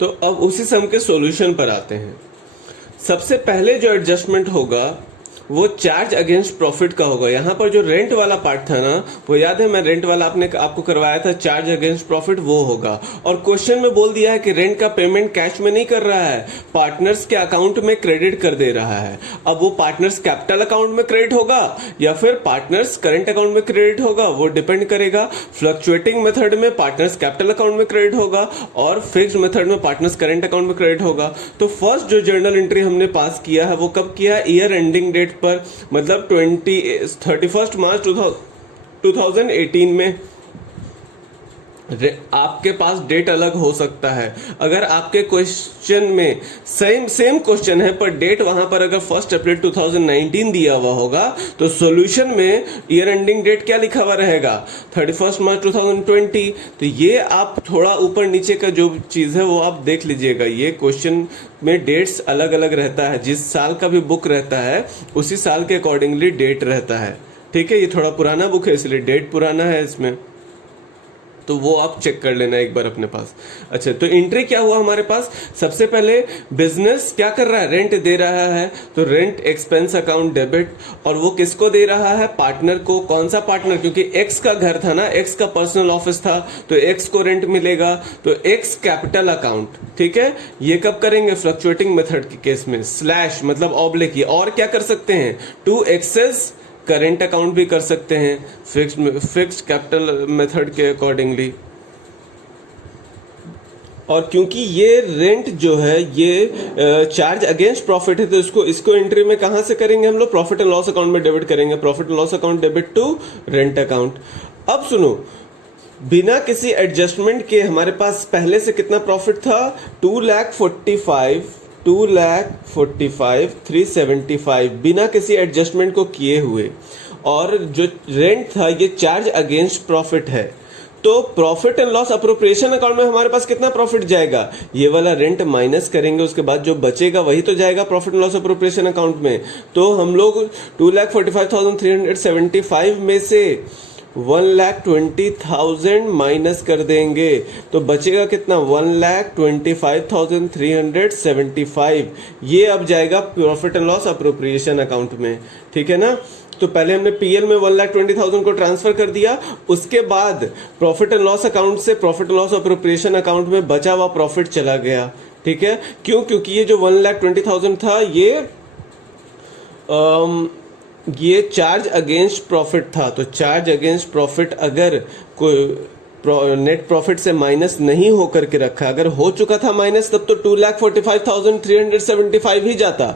तो अब उसी सम के सॉल्यूशन पर आते हैं। सबसे पहले जो एडजस्टमेंट होगा वो चार्ज अगेंस्ट प्रॉफिट का होगा। यहाँ पर जो रेंट वाला पार्ट था ना, वो याद है मैं रेंट वाला आपको करवाया था, चार्ज अगेंस्ट प्रॉफिट वो होगा। और क्वेश्चन में बोल दिया है कि रेंट का पेमेंट कैश में नहीं कर रहा है, पार्टनर्स के अकाउंट में क्रेडिट कर दे रहा है। अब वो पार्टनर्स कैपिटल अकाउंट में क्रेडिट होगा या फिर पार्टनर्स करेंट अकाउंट में क्रेडिट होगा, वो डिपेंड करेगा। फ्लक्चुएटिंग मेथड में पार्टनर्स कैपिटल अकाउंट में क्रेडिट होगा और फिक्स्ड मेथड में पार्टनर्स करेंट अकाउंट में क्रेडिट होगा। तो फर्स्ट जो जर्नल एंट्री हमने पास किया है वो कब किया है? ईयर एंडिंग डेट पर, मतलब 31 मार्च 2018 में। आपके पास डेट अलग हो सकता है। अगर आपके क्वेश्चन में सेम क्वेश्चन है पर डेट वहां पर अगर 1 अप्रैल 2019 दिया हुआ होगा तो सॉल्यूशन में ईयर एंडिंग डेट क्या लिखा हुआ रहेगा? 31 मार्च 2020। तो ये आप थोड़ा ऊपर नीचे का जो चीज है वो आप देख लीजिएगा। ये क्वेश्चन में डेट्स अलग अलग रहता है, जिस साल का भी बुक रहता है उसी साल के अकॉर्डिंगली डेट रहता है। ठीक है, ये थोड़ा पुराना बुक है इसलिए डेट पुराना है इसमें, तो वो आप चेक कर लेना एक बार अपने पास। अच्छा, तो एंट्री क्या हुआ हमारे पास? सबसे पहले बिजनेस क्या कर रहा है? रेंट दे रहा है, तो रेंट एक्सपेंस अकाउंट डेबिट। और वो किसको दे रहा है? पार्टनर को। कौन सा पार्टनर? क्योंकि एक्स का घर था ना, एक्स का पर्सनल ऑफिस था, तो एक्स को रेंट मिलेगा, तो एक्स कैपिटल अकाउंट। ठीक है, ये कब करेंगे? फ्लक्चुएटिंग मेथड के केस में स्लैश मतलब ऑब्लिक। और क्या कर सकते हैं? 2x's करेंट अकाउंट भी कर सकते हैं फिक्स्ड कैपिटल मेथड के अकॉर्डिंगली। और क्योंकि ये रेंट जो है ये चार्ज अगेंस्ट प्रॉफिट है, तो इसको एंट्री में कहां से करेंगे हम लोग? प्रॉफिट एंड लॉस अकाउंट में डेबिट करेंगे। Profit and loss account debit to rent account. अब सुनो, बिना किसी एडजस्टमेंट के हमारे पास पहले से कितना प्रॉफिट था? 2,45,375 बिना किसी एडजस्टमेंट को किए हुए। और जो रेंट था ये चार्ज अगेंस्ट प्रॉफिट है, तो profit and loss appropriation account में हमारे पास कितना प्रॉफिट जाएगा? ये वाला रेंट माइनस करेंगे, उसके बाद जो बचेगा वही तो जाएगा profit and loss appropriation account में। तो हम लोग 2,45,375 में से 1,20,000 माइनस कर देंगे, तो बचेगा कितना? 1,25,375। ये अब जाएगा profit and loss appropriation account में। ठीक है ना? तो पहले हमने पीएल में 1,20,000 को ट्रांसफर कर दिया, उसके बाद प्रॉफिट एंड लॉस अकाउंट से profit and loss appropriation account में बचा हुआ प्रॉफिट चला गया। ठीक है, क्यों? क्योंकि ये जो 1,20,000 था ये चार्ज अगेंस्ट प्रॉफिट था। तो चार्ज अगेंस्ट प्रॉफिट अगर कोई नेट प्रॉफिट से माइनस नहीं होकर के रखा, अगर हो चुका था माइनस, तब तो 2,45,375 ही जाता।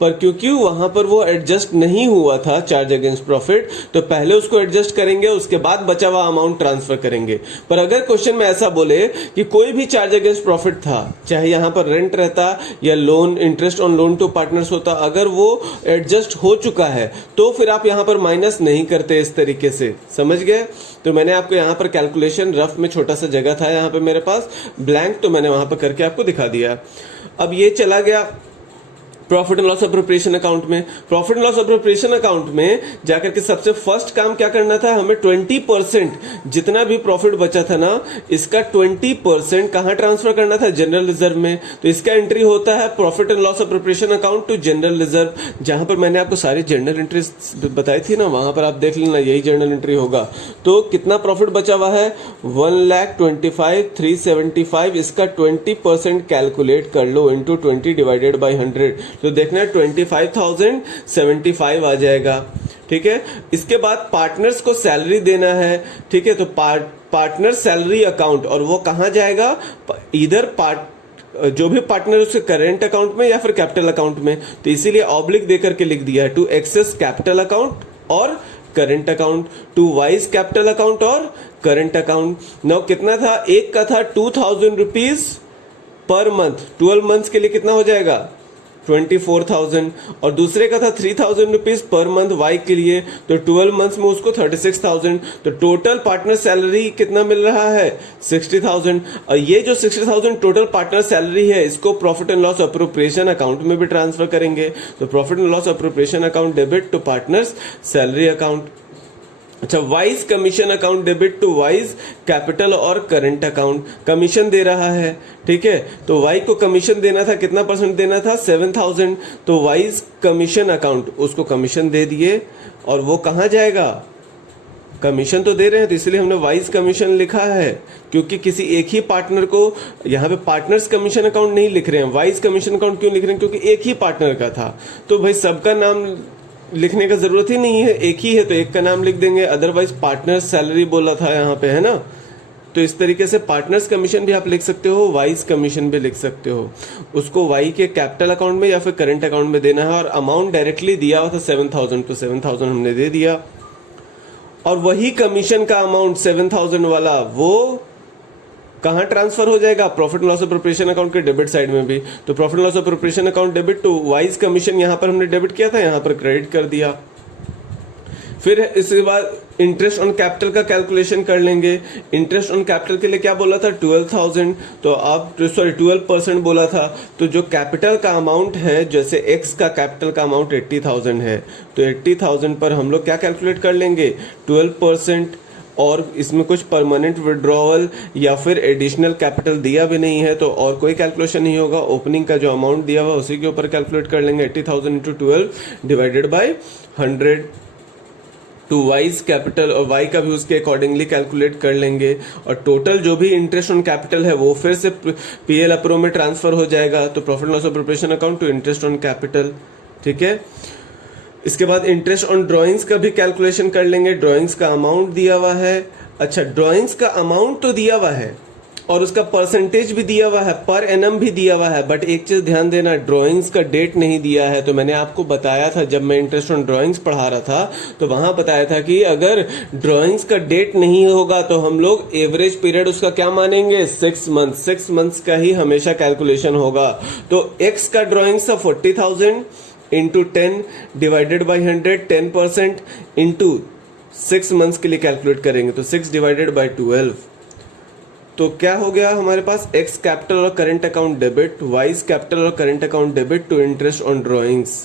पर क्योंकि वहां पर वो एडजस्ट नहीं हुआ था चार्ज अगेंस्ट प्रॉफिट, तो पहले उसको एडजस्ट करेंगे, उसके बाद बचा हुआ अमाउंट ट्रांसफर करेंगे। पर अगर क्वेश्चन में ऐसा बोले कि कोई भी चार्ज अगेंस्ट प्रॉफिट था, चाहे यहां पर रेंट रहता या loan, interest on loan to partners होता, अगर वो एडजस्ट हो चुका है तो फिर आप यहां पर माइनस नहीं करते इस तरीके से। समझ गए? तो मैंने आपको यहां पर कैलकुलेशन रफ में, छोटा सा जगह था यहां पे मेरे पास ब्लैंक, तो मैंने वहां पर करके आपको दिखा दिया। अब ये चला गया profit and loss appropriation account में। Profit and loss appropriation account में जाकर के सबसे फर्स्ट काम क्या करना था? हमें 20% जितना भी प्रॉफिट बचा था ना, इसका 20% कहां ट्रांसफर करना था? जनरल रिजर्व में। तो इसका एंट्री होता है profit and loss appropriation account to general reserve. जहां पर मैंने आपको सारी जनरल एंट्री बताई थी ना, वहां पर आप देख लेना, यही जनरल एंट्री होगा। तो कितना प्रॉफिट बचा हुआ है? 1,25,375। इसका 20% कैलकुलेट कर लो इंटू 20 डिवाइडेड बाई 100, तो देखना 25,075 आ जाएगा। ठीक है, इसके बाद पार्टनर्स को सैलरी देना है। ठीक है, तो पार्टनर सैलरी अकाउंट, और वो कहां जाएगा? इधर जो भी पार्टनर उसके करेंट अकाउंट में या फिर कैपिटल अकाउंट में। तो इसीलिए ऑब्लिक देकर के लिख दिया है 2x's कैपिटल अकाउंट और current account, 2y's capital account और करेंट अकाउंट। नाउ कितना था? एक का था 2,000 रुपीज पर मंथ, 12 मंथ्स के लिए कितना हो जाएगा? 24,000। और दूसरे का था 3,000 रुपीज पर मंथ वाई के लिए, तो 12 मंथ्स में उसको 36,000। तो टोटल पार्टनर सैलरी कितना मिल रहा है? 60,000। और ये जो 60,000 टोटल पार्टनर सैलरी है, इसको profit and loss appropriation account में भी ट्रांसफर करेंगे। तो profit and loss appropriation account debit to partners salary account. अच्छा, Y's commission account debit to Y's capital और करंट अकाउंट, कमीशन दे रहा है, ठीक है, तो वाई को कमीशन देना था, कितना परसेंट देना था, 7000, तो वाइज कमीशन अकाउंट उसको कमीशन दे दिए, और वो कहाँ जाएगा, कमीशन तो दे रहे हैं तो इसलिए हमने वाइज कमीशन लिखा है, क्योंकि किसी एक ही पार्टनर को, यहाँ पे पार्टनर्स कमीशन अकाउंट नहीं लिख रहे हैं, वाइज कमीशन अकाउंट क्यों लिख रहे हैं, क्योंकि एक ही पार्टनर का था, तो भाई सबका नाम लिखने का जरूरत ही नहीं है, एक ही है तो एक का नाम लिख देंगे, अदरवाइज पार्टनर्स सैलरी बोला था यहाँ पे, है ना, तो इस तरीके से पार्टनर्स कमीशन भी आप लिख सकते हो, वाइज कमीशन भी लिख सकते हो, उसको वाई के कैपिटल अकाउंट में या फिर करंट अकाउंट में देना है, और अमाउंट डायरेक्टली दिया हुआ था 7000, तो 7000 हमने दे दिया, और वही कमीशन का अमाउंट 7000 वाला वो कहाँ ट्रांसफर हो जाएगा, profit and loss appropriation account के डेबिट साइड में भी, तो profit and loss appropriation account debit to Y's commission, यहाँ पर हमने डेबिट किया था, यहाँ पर क्रेडिट कर दिया। फिर इसके बाद इंटरेस्ट ऑन कैपिटल का कैलकुलेशन कर लेंगे। इंटरेस्ट ऑन कैपिटल के लिए क्या बोला था, 12,000, तो आप 12% बोला था, तो जो कैपिटल का अमाउंट है, जैसे एक्स का कैपिटल का अमाउंट 80,000 है, तो 80,000 पर हम लोग क्या कैलकुलेट कर लेंगे, 12%, और इसमें कुछ परमानेंट विड्रॉवल या फिर एडिशनल कैपिटल दिया भी नहीं है, तो और कोई कैलकुलेशन नहीं होगा, ओपनिंग का जो अमाउंट दिया हुआ उसी के ऊपर कैलकुलेट कर लेंगे, 80,000 into 12 divided by 100 to Y's capital, और वाई का भी उसके अकॉर्डिंगली कैलकुलेट कर लेंगे, और टोटल जो भी इंटरेस्ट ऑन कैपिटल है वो फिर से पीएल अप्रो में ट्रांसफर हो जाएगा, तो profit loss appropriation account to interest on capital, ठीक है। इसके बाद इंटरेस्ट ऑन ड्राइंग्स का भी कैलकुलेशन कर लेंगे, ड्राइंग्स का अमाउंट दिया हुआ है, अच्छा ड्राइंग्स का अमाउंट तो दिया हुआ है और उसका परसेंटेज भी दिया हुआ है, पर एनम भी दिया हुआ है, बट एक चीज ध्यान देना, ड्राइंग्स का डेट नहीं दिया है। तो मैंने आपको बताया था जब मैं इंटरेस्ट ऑन ड्राइंग्स पढ़ा रहा था, तो वहां बताया था कि अगर ड्राइंग्स का डेट नहीं होगा तो हम लोग एवरेज पीरियड उसका क्या मानेंगे, 6 मंथ, 6 मंथ्स का ही हमेशा कैलकुलेशन होगा। तो एक्स का ड्राइंग्स था 40,000 into 10 divided by 100, 10% into 6 months के लिए कैलकुलेट करेंगे, तो 6 डिवाइडेड बाई 12, तो क्या हो गया हमारे पास, एक्स कैपिटल और current account debit, Y's capital और current account debit to interest on drawings,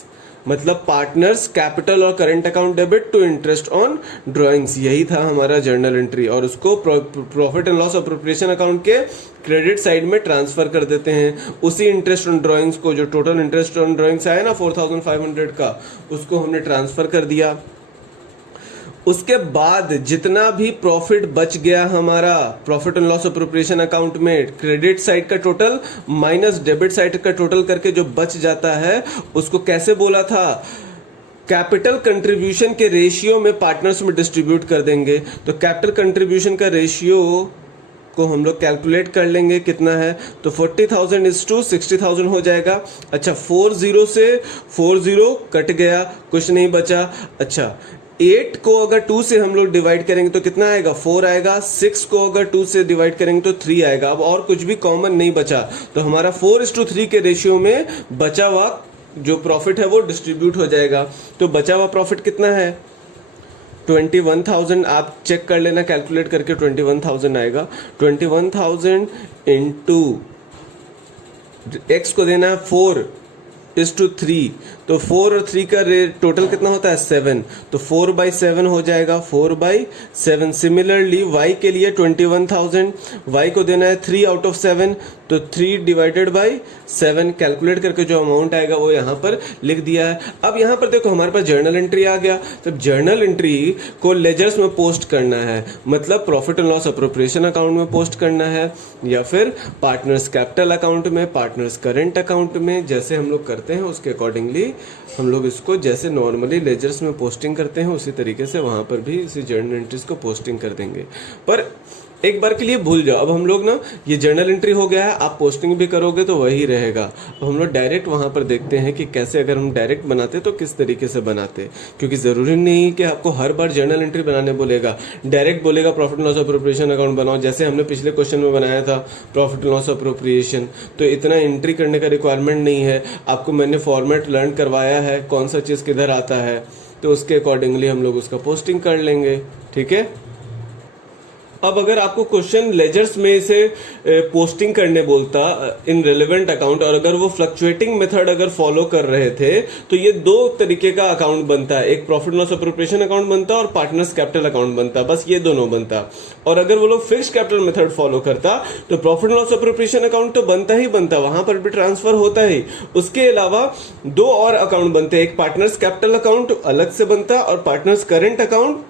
मतलब पार्टनर्स कैपिटल और current account debit to interest on drawings, यही था हमारा जर्नल एंट्री। और उसको profit and loss appropriation account के क्रेडिट साइड में ट्रांसफर कर देते हैं, उसी इंटरेस्ट ऑन ड्राइंग्स को, जो टोटल इंटरेस्ट ऑन ड्राइंग्स आया ना 4,500 का, उसको हमने ट्रांसफर कर दिया। उसके बाद जितना भी प्रॉफिट बच गया हमारा profit and loss appropriation account में, क्रेडिट साइड का टोटल माइनस डेबिट साइड का टोटल करके जो बच जाता है, उसको कैसे बोला था, कैपिटल कंट्रीब्यूशन के रेशियो में पार्टनर्स में डिस्ट्रीब्यूट कर देंगे। तो कैपिटल कंट्रीब्यूशन का रेशियो को हम लोग कैलकुलेट कर लेंगे, कितना है, तो 40,000 इज टू 60,000 हो जाएगा। अच्छा 40 से 40 कट गया, कुछ नहीं बचा। अच्छा 8 को अगर 2 से हम लोग डिवाइड करेंगे तो कितना आएगा, 4 आएगा। 6 को अगर 2 से डिवाइड करेंगे तो 3 आएगा। अब और कुछ भी कॉमन नहीं बचा, तो हमारा 4:3 के रेशियो में बचा हुआ जो प्रॉफिट है वो डिस्ट्रीब्यूट हो जाएगा। तो बचा हुआ प्रॉफिट कितना है, 21,000। आप चेक कर लेना कैलकुलेट करके, 21,000 आएगा। 21,000 इंटू एक्स को देना है 4:3, तो 4 और 3 का टोटल कितना होता है, 7, तो 4/7 हो जाएगा, 4/7। सिमिलरली y के लिए 21,000, y को देना है 3 आउट ऑफ 7, तो 3 डिवाइडेड बाई 7 कैलकुलेट करके जो अमाउंट आएगा वो यहाँ पर लिख दिया है। अब यहाँ पर देखो हमारे पास जर्नल एंट्री आ गया। तो जर्नल एंट्री को लेजर्स में पोस्ट करना है, मतलब profit and loss appropriation account में पोस्ट करना है, या फिर पार्टनर्स कैपिटल अकाउंट में, पार्टनर्स करेंट अकाउंट में, जैसे हम लोग करते हैं उसके अकॉर्डिंगली हम लोग इसको, जैसे नॉर्मली लेजर्स में पोस्टिंग करते हैं उसी तरीके से वहां पर भी इसी जर्नल एंट्रीज को पोस्टिंग कर देंगे। पर एक बार के लिए भूल जाओ, अब हम लोग ना, ये जर्नल एंट्री हो गया है, आप पोस्टिंग भी करोगे तो वही रहेगा। अब हम लोग डायरेक्ट वहां पर देखते हैं कि कैसे, अगर हम डायरेक्ट बनाते तो किस तरीके से बनाते, क्योंकि जरूरी नहीं कि आपको हर बार जर्नल एंट्री बनाने बोलेगा। डायरेक्ट बोलेगा profit and loss appropriation account बनाओ, जैसे हमने पिछले क्वेश्चन में बनाया था प्रॉफिट एंड लॉस अप्रोप्रिएशन। तो इतना एंट्री करने का रिक्वायरमेंट नहीं है, आपको मैंने फॉर्मेट लर्न करवाया है, कौन सा चीज किधर आता है, तो उसके अकॉर्डिंगली हम लोग उसका पोस्टिंग कर लेंगे। ठीक है, अब अगर आपको क्वेश्चन लेजर्स में इसे पोस्टिंग करने बोलता इन रिलेवेंट अकाउंट, और अगर वो फ्लक्चुएटिंग मेथड अगर फॉलो कर रहे थे, तो ये दो तरीके का अकाउंट बनता है, एक प्रॉफिट लॉस अप्रोप्रिएशन अकाउंट बनता और पार्टनर्स कैपिटल अकाउंट बनता, बस ये दोनों बनता। और अगर वो लोग फिक्स्ड कैपिटल मेथड फॉलो करता तो प्रॉफिट लॉस अप्रोप्रिएशन अकाउंट तो बनता ही बनता, वहां पर भी ट्रांसफर होता ही, उसके अलावा दो और अकाउंट बनते, एक पार्टनर्स कैपिटल अकाउंट अलग से बनता और पार्टनर्स करेंट अकाउंट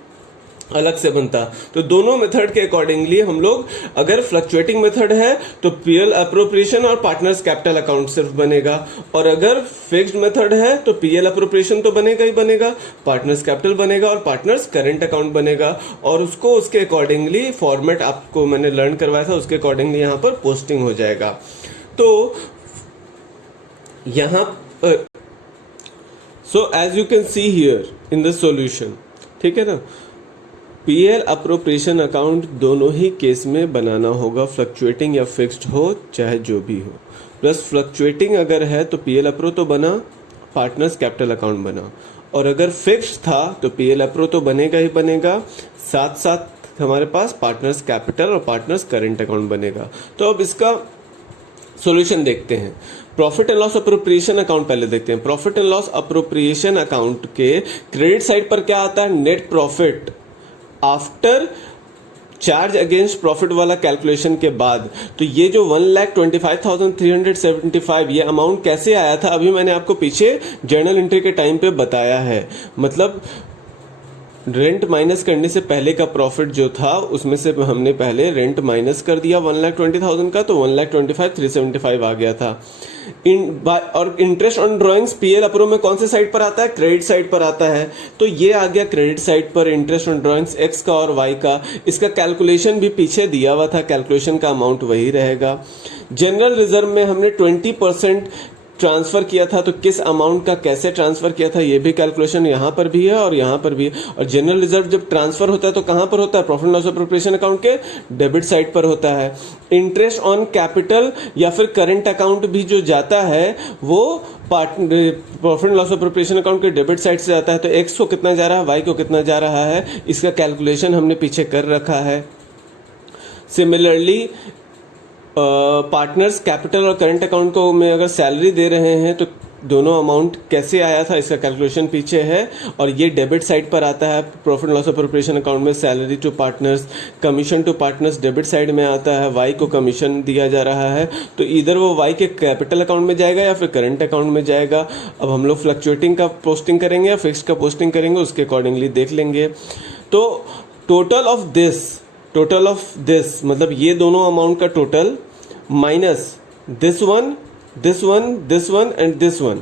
अलग से बनता। तो दोनों मेथड के अकॉर्डिंगली हम लोग, अगर फ्लक्चुएटिंग मेथड है तो पीएल अप्रोप्रिएशन और पार्टनर्स कैपिटल अकाउंट सिर्फ बनेगा, और अगर फिक्स्ड मेथड है तो पीएल अप्रोप्रिएशन तो बनेगा ही बनेगा, पार्टनर्स कैपिटल बनेगा और पार्टनर्स करंट अकाउंट बनेगा, और उसको उसके अकॉर्डिंगली फॉर्मेट आपको मैंने लर्न करवाया था, उसके अकॉर्डिंगली यहाँ पर पोस्टिंग हो जाएगा। तो यहाँ so as you can see here in the solution, ठीक है ना, पीएल अप्रोप्रिएशन अकाउंट दोनों ही केस में बनाना होगा, फ्लक्चुएटिंग या फिक्स्ड हो चाहे जो भी हो। प्लस फ्लक्चुएटिंग अगर है तो पीएल अप्रो तो बना, पार्टनर्स कैपिटल अकाउंट बना, और अगर फिक्स्ड था तो पीएल अप्रो तो बनेगा ही बनेगा, साथ साथ हमारे पास पार्टनर्स कैपिटल और पार्टनर्स करेंट अकाउंट बनेगा। तो अब इसका सॉल्यूशन देखते हैं। Profit and loss appropriation account पहले देखते हैं। Profit and loss appropriation account के क्रेडिट साइड पर क्या आता है, net profit after charge against profit वाला कैलकुलेशन के बाद। तो ये जो 1,25,375 ये अमाउंट कैसे आया था, अभी मैंने आपको पीछे जर्नल एंट्री के टाइम पे बताया है। मतलब रेंट माइनस करने से पहले का प्रॉफिट जो था उसमें से हमने पहले रेंट माइनस कर दिया 1,20,000 का, तो 1,25,375 आ गया था। और इंटरेस्ट ऑन ड्रॉइंग्स पीएल अप्रो में कौन से साइड पर आता है, क्रेडिट साइड पर आता है, तो ये आ गया क्रेडिट साइड पर इंटरेस्ट ऑन ड्रॉइंग्स एक्स का और वाई का। इसका कैलकुलेशन भी पीछे दिया हुआ था, कैलकुलेशन का अमाउंट वही रहेगा। जनरल रिजर्व में हमने 20% ट्रांसफर किया था, तो किस अमाउंट का कैसे ट्रांसफर किया था ये भी कैलकुलेशन यहाँ पर भी है और यहाँ पर भी है। और जनरल रिजर्व जब ट्रांसफर होता है तो कहाँ पर होता है, प्रॉफिट लॉस अप्रोप्रिएशन अकाउंट के डेबिट साइड पर होता है। इंटरेस्ट ऑन कैपिटल या फिर करंट अकाउंट भी जो जाता है वो प्रॉफिट लॉस अप्रोप्रिएशन अकाउंट के डेबिट साइड से जाता है। तो एक्स को कितना जा रहा है, वाई को कितना जा रहा है, इसका कैलकुलेशन हमने पीछे कर रखा है। सिमिलरली पार्टनर्स कैपिटल और करंट अकाउंट को में अगर सैलरी दे रहे हैं तो दोनों अमाउंट कैसे आया था इसका कैलकुलेशन पीछे है, और ये डेबिट साइड पर आता है। प्रॉफिट लॉस अप्रोप्रिएशन अकाउंट में salary to partners, commission to partners debit side में आता है, वाई को कमीशन दिया जा रहा है, तो इधर वो वाई के कैपिटल अकाउंट में जाएगा या फिर करंट अकाउंट में जाएगा। अब हम लोग फ्लक्चुएटिंग का पोस्टिंग करेंगे या फिक्स्ड का पोस्टिंग करेंगे उसके अकॉर्डिंगली देख लेंगे। तो टोटल ऑफ दिस मतलब ये दोनों अमाउंट का total minus this one and this one,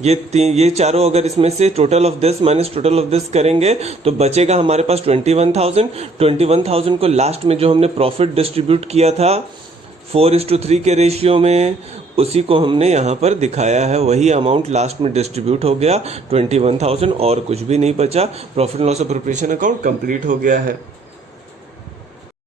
ये चारों अगर इसमें से total of this minus total of this करेंगे तो बचेगा हमारे पास 21,000 को लास्ट में जो हमने प्रॉफिट डिस्ट्रीब्यूट किया था 4:3 के रेशियो में, उसी को हमने यहाँ पर दिखाया है, वही अमाउंट लास्ट में डिस्ट्रीब्यूट हो गया 21,000 और कुछ भी नहीं बचा। Profit loss appropriation account complete हो गया है।